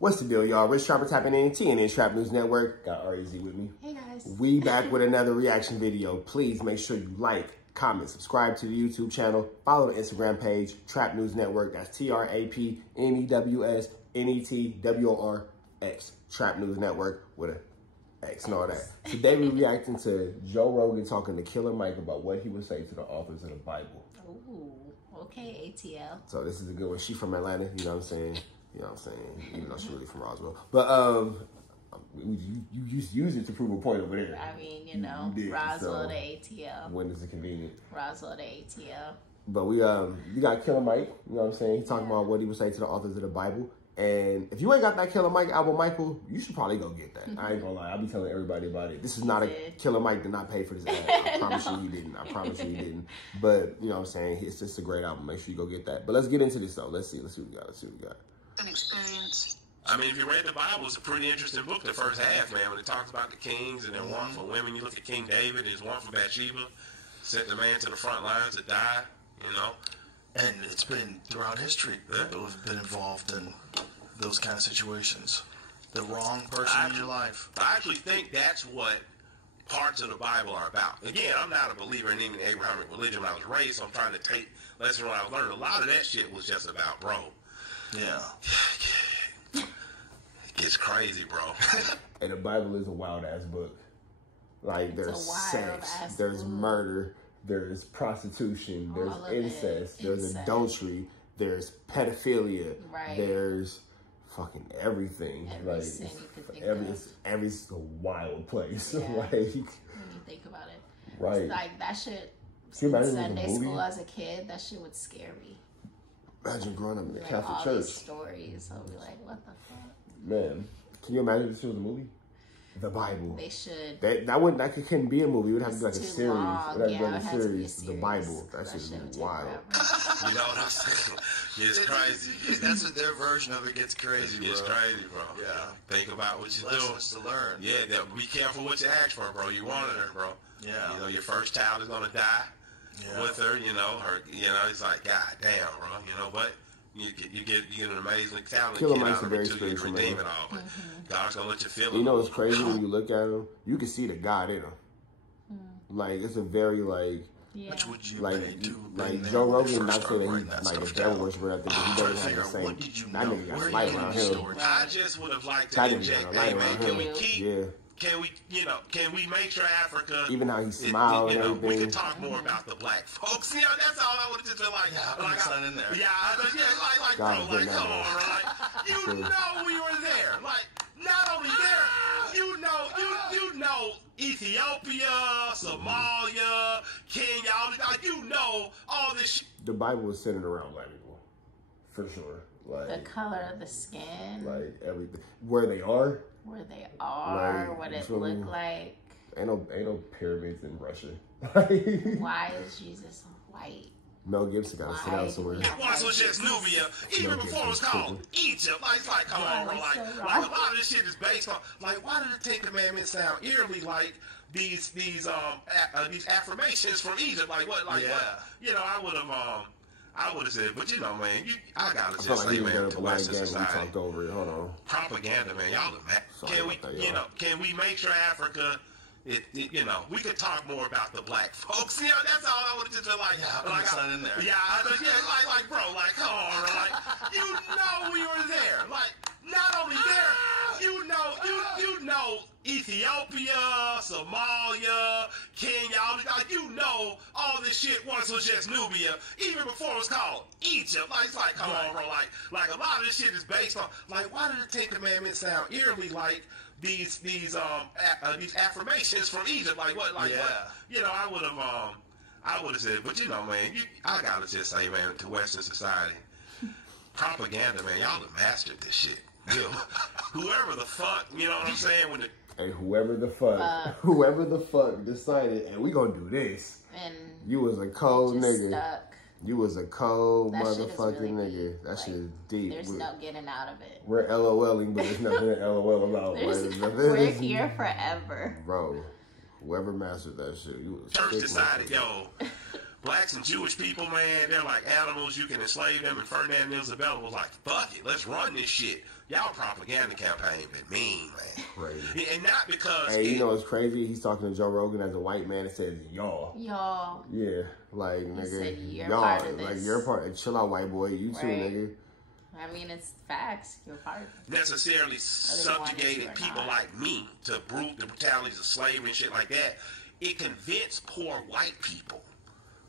What's the deal, y'all? Rich Trapper tapping in, TNN Trap News Network. Got REZ with me. Hey, guys. We back with another reaction video. Please make sure you like, comment, subscribe to the YouTube channel. Follow the Instagram page, Trap News Network. That's TRAPNEWSNETWORX. Trap News Network with a X and all that. Today we reacting to Joe Rogan talking to Killer Mike about what he would say to the authors of the Bible. Ooh, okay, ATL. So this is a good one. She from Atlanta, you know what I'm saying? You know what I'm saying? Even though she's really from Roswell. But you use it to prove a point over there. I mean, you know, Roswell to ATL. When is it convenient? Roswell to ATL. But we got Killer Mike, you know what I'm saying? He talking about what he would say to the authors of the Bible. And if you ain't got that Killer Mike album, Michael, you should probably go get that. I ain't gonna lie. I'll be telling everybody about it. This is not a Killer Mike did not pay for this ad. I promise you he didn't. I promise you he didn't. But, you know what I'm saying? It's just a great album. Make sure you go get that. But let's get into this, though. Let's see what we got. An experience. I mean, if you read the Bible, it's a pretty interesting book, the first half, man, when it talks about the kings and then one for women. You look at King David, there's one for Bathsheba, sent the man to the front lines to die, you know. And it's been throughout history. People have been involved in those kind of situations. The wrong person in your life. I actually think that's what parts of the Bible are about. Again, I'm not a believer in any Abrahamic religion when I was raised, so I'm trying to take lessons from what I learned. A lot of that shit was just about, bro. Yeah. It gets crazy, bro. And the Bible is a wild-ass book. Like, there's sex, there's murder, there's prostitution, there's incest, there's adultery, there's pedophilia, there's fucking everything. Every's a wild place. Yeah. Like, when you think about it. Right. It's like, that shit, in Sunday school as a kid, that shit would scare me. Imagine growing up in the like Catholic all Church. These stories, I'll be like, what the fuck? Man, can you imagine if this was a movie? The Bible. They should. That couldn't be a movie. It would have to be like a series. Long. It would have to be like a series. The Bible. That shit would be wild. You know what I'm saying? It's crazy. That's what their version of it gets crazy, bro. It's crazy, bro. Yeah. Think about what you're doing. Lessons to learn. Yeah, be careful what you ask for, bro. You wanted her, bro. Yeah. You know, your first child is gonna die with her. You know, it's like, god damn, bro. You know, but you get an amazing talent. Killer Mike's a very spiritual man. It all, but God's gonna let you feel it. You know, it's crazy when you look at him. You can see the God in him. Like, it's a very Which would you like Joe Rogan, not saying that he's like a devil worshiper, I think, but he doesn't have the same. That nigga got light around him. I just would have liked to inject, hey man, can we keep, can we make sure Africa, even how he smiled and everything. we could talk more about the black folks. You know, that's all I would have just been like, like in there. Bro, like, come on, right? You know we were there. Like, not only there, you know Ethiopia, Somalia, Kenya, you know all this shit. The Bible was centered around black people, for sure. Like the color of the skin, like everything, where they are, what it look like. Ain't no pyramids in Russia. Why is Jesus white? Mel Gibson got to sit down somewhere. It once was just Nubia, even before it was called Egypt. Like, it's like, come on, bro. Like a lot of this shit is based on, like, why did the Ten Commandments sound eerily like these affirmations from Egypt? Like what? Like what? You know, I would have said, but you know, man, I gotta just say, man, to Western society, hold on. propaganda, man, y'all are mad. Can we make sure Africa? You know, we could talk more about the black folks. You know, that's all I would have just been like. In there. Bro, like, come on, bro. Like, you know we were there. Like, not only there, you know Ethiopia, Somalia, Kenya, you know all this shit once was just Nubia, even before it was called Egypt. Like, it's like, come on, bro. Like a lot of this shit is based on, like, why did the Ten Commandments sound eerily like these affirmations from Egypt? Like what? Like what? You know, I would have said, but you know, man, I gotta just say, man, to Western society, propaganda, man, y'all have mastered this shit. Whoever the fuck, you know what I'm saying? Hey, whoever the fuck decided, and we gonna do this. And you was a cold nigga. Stuck. You was a cold that motherfucking really nigga. That shit is deep. There's no getting out of it. We're LOLing, but there's nothing to LOL about. We're here forever. Bro, whoever mastered that shit, you was church decided, yo, blacks and Jewish people, man, they're like animals. You can enslave them. And Ferdinand Isabella was like, fuck it, let's run this shit. Y'all propaganda campaign been mean, man. Crazy. And not because... Hey, you know what's crazy? He's talking to Joe Rogan as a white man and says, y'all. Y'all. Yeah, like, nigga, you're y'all. part of this. Like, you're part. Chill out, white boy. You too, nigga. I mean, it's facts. You're part of it. Necessarily subjugated people like me to the brutalities of slavery and shit like that. It convinced poor white people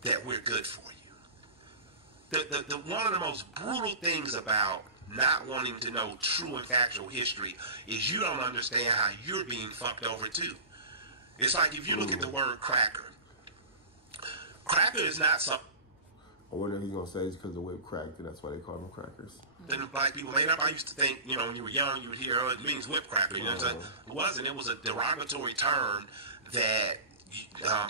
that we're good for you. The one of the most brutal things about not wanting to know true and factual history is you don't understand how you're being fucked over too. It's like if you look at the word cracker. Cracker is not something. I wonder if he's gonna say it's because the whip cracked and that's why they call them crackers. Then the black people made up. I used to think, you know, when you were young, you would hear, oh, it means whip cracker. You know what I'm saying? It wasn't. It was a derogatory term that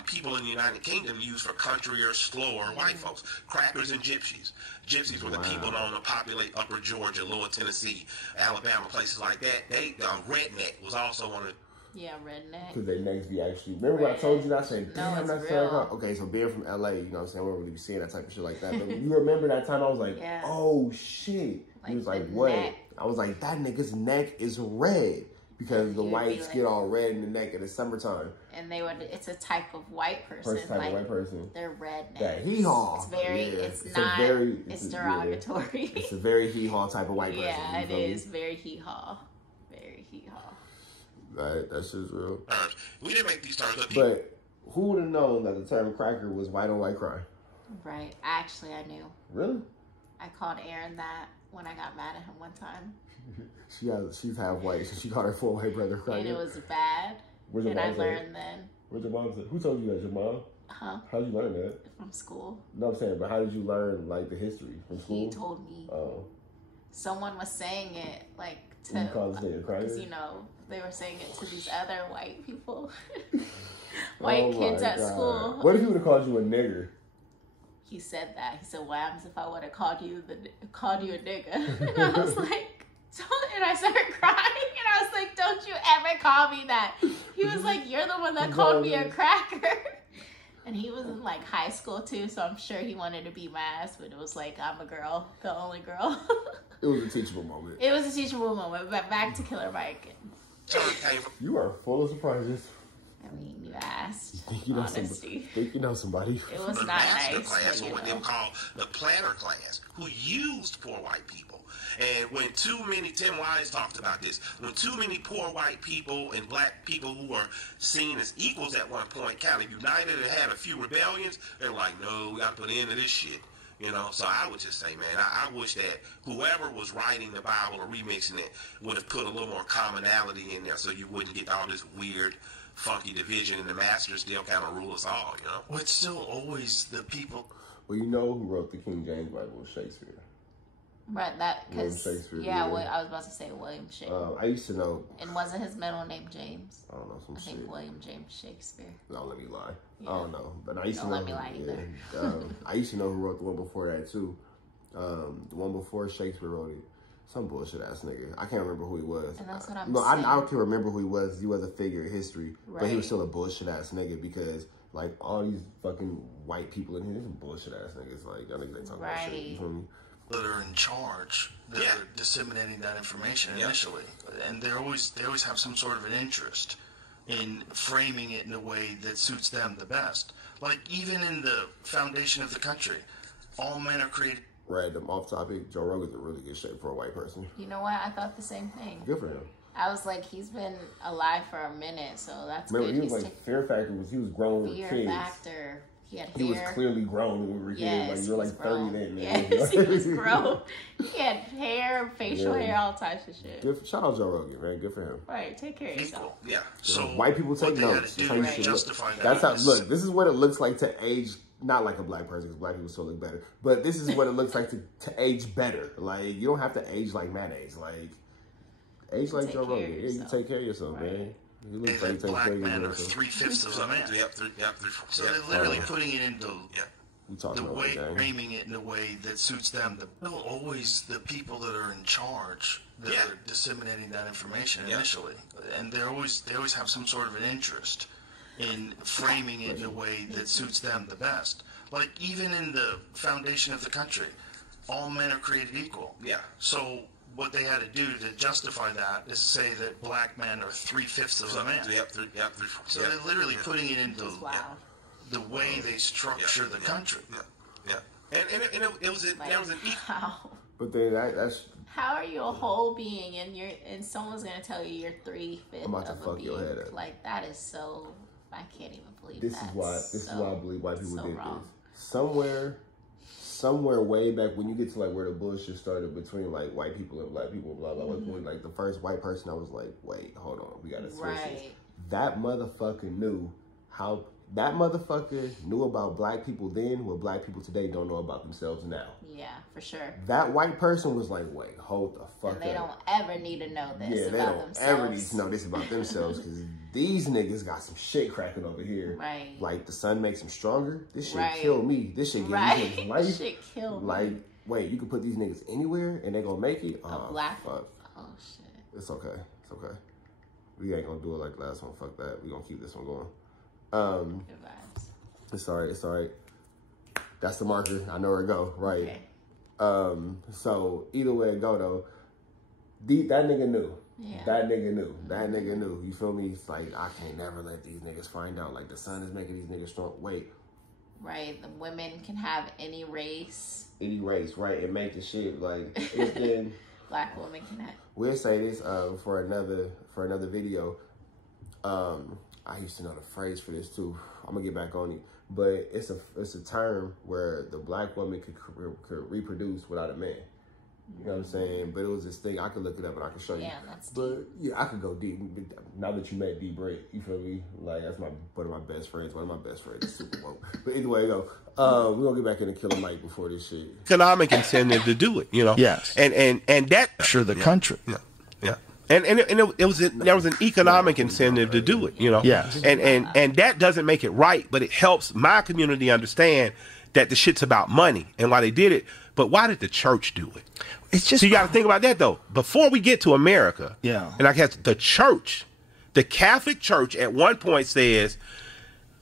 people in the United Kingdom use for country or slower white folks. Crackers and gypsies. Gypsies were the people known to populate Upper Georgia, Lower Tennessee, Alabama, places like that. They redneck was also one of Yeah, redneck. Because they necks be actually... Remember what I told you that? I said, damn, no, that's real. Okay, so being from LA, you know what I'm saying? We don't really be seeing that type of shit like that. But you remember that time I was like, oh, shit. He was like, what? Neck. I was like, that nigga's neck is red. Because the whites get all red in the neck in the summertime. And they would, it's a type of white person. First type of white person. They're rednecks. That hee-haw. It's very, it's derogatory. Yeah, it's a very hee-haw type of white person. Yeah, it is. Very hee-haw. Very hee-haw. That's just real. We didn't make these terms up. But who would have known that the term cracker was white on white crime? Right. Actually, I knew. Really? I called Aaron that when I got mad at him one time. She's half white, so she called her full white brother cracker. And it was bad. Where's your mom? And I learned then. Where's your mom? Who told you that? Your mom? Huh? How did you learn that? From school. No, I'm saying, but how did you learn like the history from school? He told me. Oh. Someone was saying it like to. You called this nigga cracker? Because you know they were saying it to these other white people, white kids at school. What if he would have called you a nigger? He said that. He said, "What happens if I would have called you a nigga?" And I was like. And I started crying, and I was like, "Don't you ever call me that?" He was like, "You're the one that called me a cracker." And he was in like high school too, so I'm sure he wanted to beat my ass, but it was like, I'm a girl, the only girl. It was a teachable moment. It was a teachable moment, but back to Killer Mike. You are full of surprises. I mean, you asked. Think you know honesty. Think you know somebody. It was the not master nice. class, or what they call the planter class, who used poor white people. And when too many, Tim Wise talked about this, when too many poor white people and black people who were seen as equals at one point kind of united and had a few rebellions, they're like, no, we got to put an end to this shit. You know, so I would just say, man, I wish that whoever was writing the Bible or remixing it would have put a little more commonality in there so you wouldn't get all this weird, funky division and the masters still kind of rule us all, you know? Well, it's still always the people. Well, you know who wrote the King James Bible? Shakespeare. Right, that, because, yeah, well, I was about to say William Shakespeare. I used to know. And wasn't his middle name James? I don't know, some shit. I think William James Shakespeare. Don't let me lie. Yeah. I don't know. But I used to know. Don't let me lie either. I used to know who wrote the one before that, too. The one before Shakespeare wrote it. Some bullshit ass nigga. I can't remember who he was. And that's what I'm saying. I can remember who he was. He was a figure in history. Right. But he was still a bullshit ass nigga because, like, all these fucking white people in here, some bullshit ass niggas. Like, y'all niggas ain't talking about shit. You feel me? That are in charge, that are disseminating that information initially, and they always have some sort of an interest in framing it in a way that suits them the best. Like even in the foundation of the country, all men are created. Random off topic. Joe Rogan's in really good shape for a white person. You know what? I thought the same thing. Good for him. I was like, he's been alive for a minute, so that's Remember, good. He was like Fear Factor he was grown with kids. Fear Factor. He had hair. He was clearly grown when we were kids. Like, you were like 30 then. Yes, he was grown. He had hair, facial hair, all types of shit. Shout out Joe Rogan, man. Good for him. Right, take care of yourself. Yeah. So white people take notes. That's how you should justify that. That's how. Look, this is what it looks like to age. Not like a black person, because black people still look better. But this is what it looks like to age better. Like, you don't have to age like mayonnaise. Like, age like Joe Rogan. Yeah, you take care of yourself, man. You look like you black men are 3/5 of a man. So they're literally putting it into the way, framing it in a way that suits them. Always the people that are in charge that are disseminating that information initially, and they always have some sort of an interest in framing it in a way that suits them the best. Like even in the foundation of the country, all men are created equal. Yeah. So what they had to do to justify that is say that black men are 3/5 of a man. So they're literally putting it into the way they structure the country. And it was an But then that's. How are you a whole being and someone's gonna tell you you're 3/5 I'm about to of a fuck being? your head up. Like that is so. I can't even believe This that. is why I believe white people did wrong. this. Somewhere way back when you get to like where the bullshit started between like white people and black people, blah blah. When like the first white person, I was like, wait, hold on, we gotta switch this. That motherfucker knew how. That motherfucker knew about black people then, what black people today don't know about themselves now. Yeah, for sure. That white person was like, wait, hold the fuck up. They don't ever need to know this about themselves. They don't ever need to know this about themselves because these niggas got some shit cracking over here. Right. Like, the sun makes them stronger. This shit kill me. This shit give these niggas life. This shit kill me. Like, wait, you can put these niggas anywhere and they gonna make it? A black... Fuck. Oh, shit. It's okay. It's okay. We ain't gonna do it like the last one. Fuck that. We gonna keep this one going. Good vibes. It's alright. It's alright. That's the marker. I know where to go. Right. Okay. So either way it go though, that nigga knew. Yeah. That nigga knew. That nigga knew. You feel me? It's like, I can't never let these niggas find out. Like, the sun is making these niggas strong. Wait. Right. The women can have any race. Any race, right? And make the shit like it's been. Black women can have. We'll say this for another video. I used to know the phrase for this too. I'm gonna get back on it. But it's a term where the black woman could reproduce without a man. You know what I'm saying? But it was this thing. I could look it up and I can show you. Yeah, that's deep. But yeah, I could go deep. Now that you met D-Break, you feel me? Like, that's one of my best friends. One of my best friends is super woke. But either way, though, we're gonna get back into Killer Mike before this shit. Economic incentive to do it, you know. Yes. And that Sure, the country. Yeah. And there was an economic incentive to do it, you know. Yes. And that doesn't make it right, but it helps my community understand that the shit's about money and why they did it. But why did the church do it? It's just so you got to think about that though. Before we get to America, and I guess the church, the Catholic Church, at one point says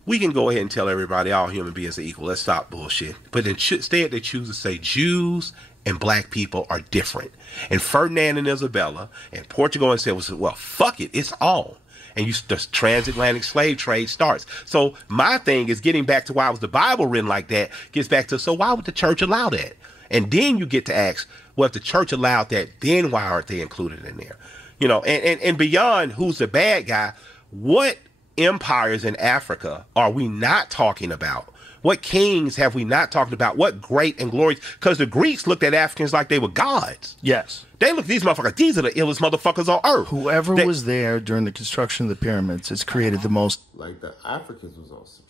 we can go ahead and tell everybody all human beings are equal. Let's stop bullshit. But instead, they choose to say Jews and black people are different. And Ferdinand and Isabella and Portugal and said, well, fuck it, it's on. And the transatlantic slave trade starts. So my thing is getting back to why was the Bible written like that, gets back to, so why would the church allow that? And then you get to ask, well, if the church allowed that, then why aren't they included in there? You know, and beyond who's the bad guy, what empires in Africa are we not talking about? What kings have we not talked about? What great and glorious? Because the Greeks looked at Africans like they were gods. Yes. They look at these motherfuckers. These are the illest motherfuckers on earth. Whoever was there during the construction of the pyramids has created the most. Like, the Africans was on some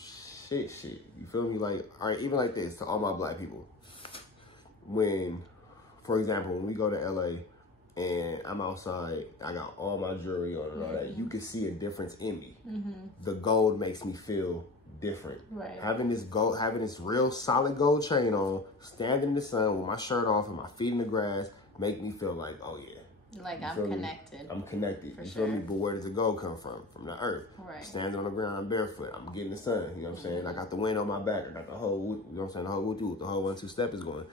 shit. You feel me? Like, all right, even like this, to all my black people. When, for example, when we go to LA and I'm outside, I got all my jewelry on and all that, you can see a difference in me. The gold makes me feel different. Right. Having this real solid gold chain on, standing in the sun with my shirt off and my feet in the grass, make me feel like, oh yeah. Like, I'm connected. I'm connected. For you sure. feel me? But where does the gold come from? From the earth. Right. Standing on the ground, I'm barefoot. I'm getting the sun. You know what I'm saying? I got the wind on my back. I got the whole, you know what I'm saying? The whole the whole 1-2 step is going.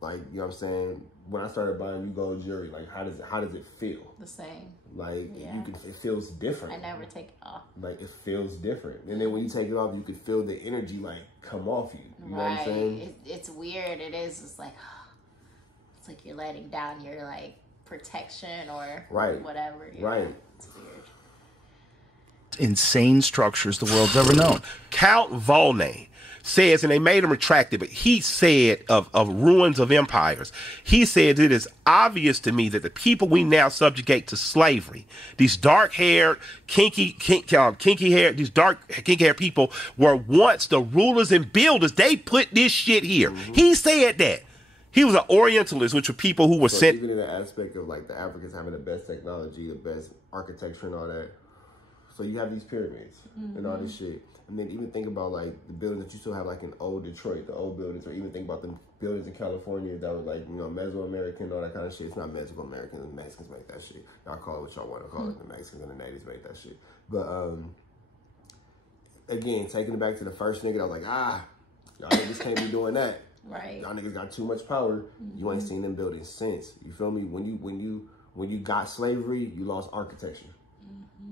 Like, you know what I'm saying? When I started buying you gold jewelry, like, how does it feel? The same. Like, it feels different. I never take it off. Like, it feels different. And then when you take it off, you can feel the energy, like, come off you. You know what I'm saying? It's weird. It is. It's like you're letting down your, like, protection or whatever. Right. It's weird. Insane structures the world's ever known. Count Volney says, and they made him retract it, but he said of ruins of empires, he said, it is obvious to me that the people we now subjugate to slavery, these dark-haired, kinky-haired, these dark, kinky-haired people were once the rulers and builders. They put this shit here. He said that. He was an Orientalist, which were people who were sent. Even in the aspect of, like, the Africans having the best technology, the best architecture and all that. So you have these pyramids and all this shit. And then even think about, like, the buildings that you still have, like, in old Detroit, the old buildings, or even think about the buildings in California that were, like, you know, Mesoamerican, all that kind of shit. It's not Mesoamerican. The Mexicans make that shit. Y'all call it what y'all want to call it. The Mexicans and the natives make that shit. But, again, taking it back to the first nigga, I was like, y'all niggas can't be doing that. Right. Y'all niggas got too much power. You ain't seen them buildings since. You feel me? When you got slavery, you lost architecture.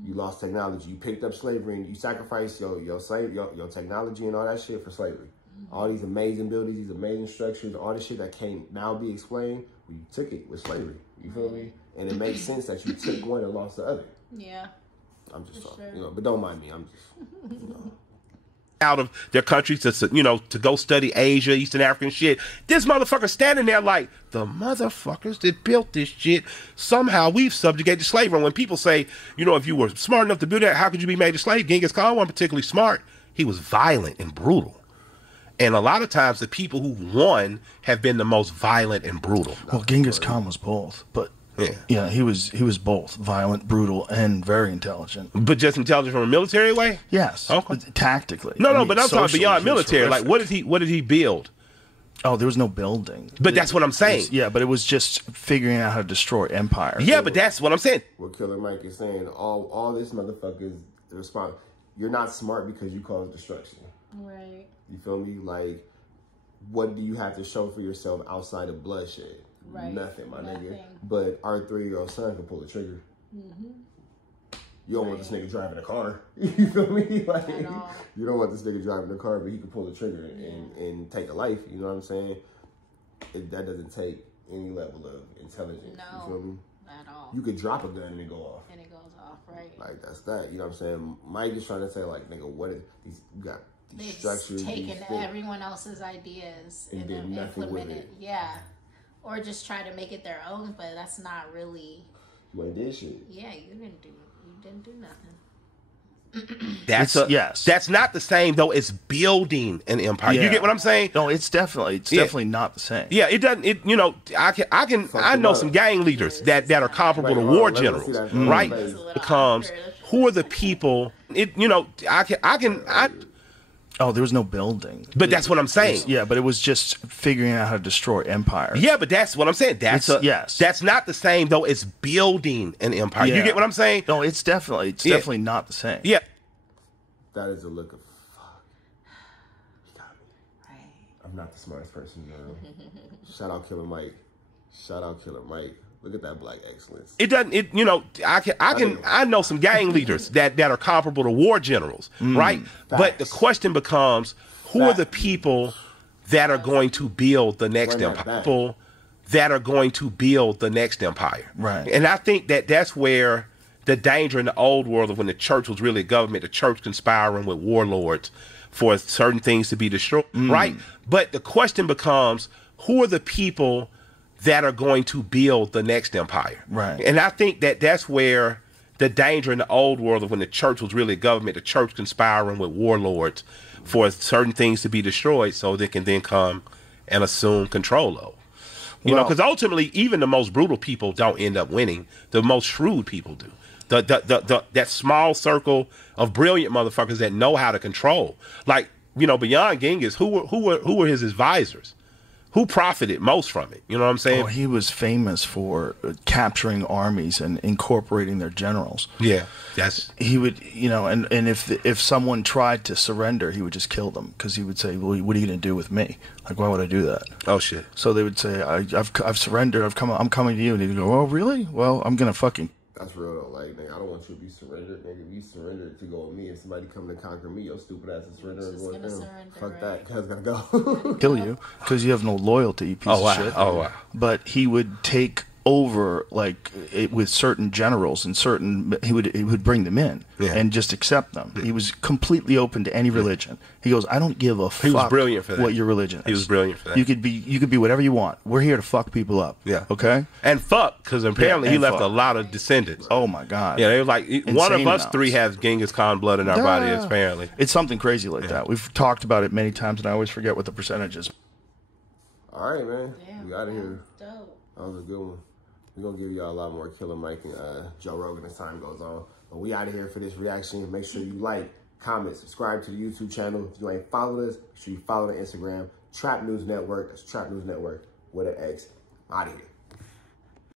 You lost technology. You picked up slavery and you sacrificed your technology and all that shit for slavery. All these amazing buildings, these amazing structures, all this shit that can now be explained, well, you took it with slavery. You feel me? And it makes sense that you took one and lost the other. Yeah. I'm just talking, you know, but don't mind me. I'm just, you know. Out of their countries to, you know, to go study Asia, Eastern African shit. This motherfucker standing there like, the motherfuckers that built this shit, somehow we've subjugated slavery. And when people say, you know, if you were smart enough to do that, how could you be made a slave? Genghis Khan wasn't particularly smart. He was violent and brutal. And a lot of times the people who won have been the most violent and brutal. Well, Genghis Khan was both, but yeah, he was both violent, brutal, and very intelligent. But just intelligent from a military way? Yes. Okay. Tactically. No, but I'm talking beyond military. Like, what did he build? Oh, there was no building. But that's what I'm saying. Yeah, but it was just figuring out how to destroy empires. Yeah, but that's what I'm saying. What Killer Mike is saying, all this motherfuckers respond. You're not smart because you cause destruction. Right. You feel me? Like, what do you have to show for yourself outside of bloodshed? Right. Nothing, my nigga. But our 3-year-old son can pull the trigger. You don't want this nigga driving a car. You feel me? Like, you don't want this nigga driving a car, but he can pull the trigger and take a life. You know what I'm saying? That doesn't take any level of intelligence. No, you feel me? At all. You could drop a gun and it go off. And it goes off, right? Like, that's that. You know what I'm saying? Mike is trying to say, like, nigga, what is these? You got these structures. Taking everyone else's ideas and then implement it. Yeah. Or just try to make it their own, but that's not really. You ain't did shit. Yeah, you didn't do nothing. That's not the same though as building an empire. You get what I'm saying? No, it's definitely not the same. Yeah, it doesn't. It, you know, I know some gang leaders that are comparable to war generals, right? Becomes who are the people? Oh, there was no building. But that's what I'm saying. Yeah, but it was just figuring out how to destroy empires. Yeah, but that's what I'm saying. That's not the same though as building an empire. You get what I'm saying? No, it's definitely not the same. Yeah. That is a look of fuck. You got me. Right. I'm not the smartest person in the room. Shout out Killer Mike. Shout out Killer Mike. Look at that black excellence. It doesn't. It I know some gang leaders that are comparable to war generals, right? Facts. But the question becomes, who are the people that are going to build the next empire? People that are going to build the next empire, right? And I think that's where the danger in the old world of when the church was really a government, the church conspiring with warlords for certain things to be destroyed, right? But the question becomes, who are the people that are going to build the next empire. Right. And I think that's where the danger in the old world of when the church was really a government, the church conspiring with warlords for certain things to be destroyed so they can then come and assume control of. You know, because ultimately, even the most brutal people don't end up winning. The most shrewd people do. That small circle of brilliant motherfuckers that know how to control. Like, you know, beyond Genghis, who were his advisors? Who profited most from it? You know what I'm saying? Oh, he was famous for capturing armies and incorporating their generals. Yeah, he would, you know, and if someone tried to surrender, he would just kill them because he would say, "Well, what are you going to do with me? Like, why would I do that?" Oh shit! So they would say, "I've surrendered. I'm coming to you," and he'd go, "Oh, really? Well, I'm gonna fucking." That's real though. Like, nigga, I don't want you to be surrendered. Nigga, if you surrendered to go with me, if somebody come to conquer me, your stupid ass is surrender and go with them. Fuck that, cuz gonna go. Kill you, because you have no loyalty, you piece of shit. Oh, wow. But he would take over, like, with certain generals and certain, he would bring them in and just accept them. He was completely open to any religion. He goes, I don't give a fuck. He was brilliant for that. What your religion is. He was brilliant for that. You could be whatever you want. We're here to fuck people up. Yeah. Okay? And fuck, because apparently he left a lot of descendants. Oh my God. Yeah, they were like, one of us three has Genghis Khan blood in our body, apparently. It's something crazy like that. We've talked about it many times, and I always forget what the percentage is. All right, man. Damn, we out of here. Dope. That was a good one. We're going to give y'all a lot more Killer Mike and Joe Rogan as time goes on. But we out of here for this reaction. Make sure you like, comment, subscribe to the YouTube channel. If you ain't followed us, make sure you follow the Instagram. Trap News Network. That's Trap News Network with an X. Out of here.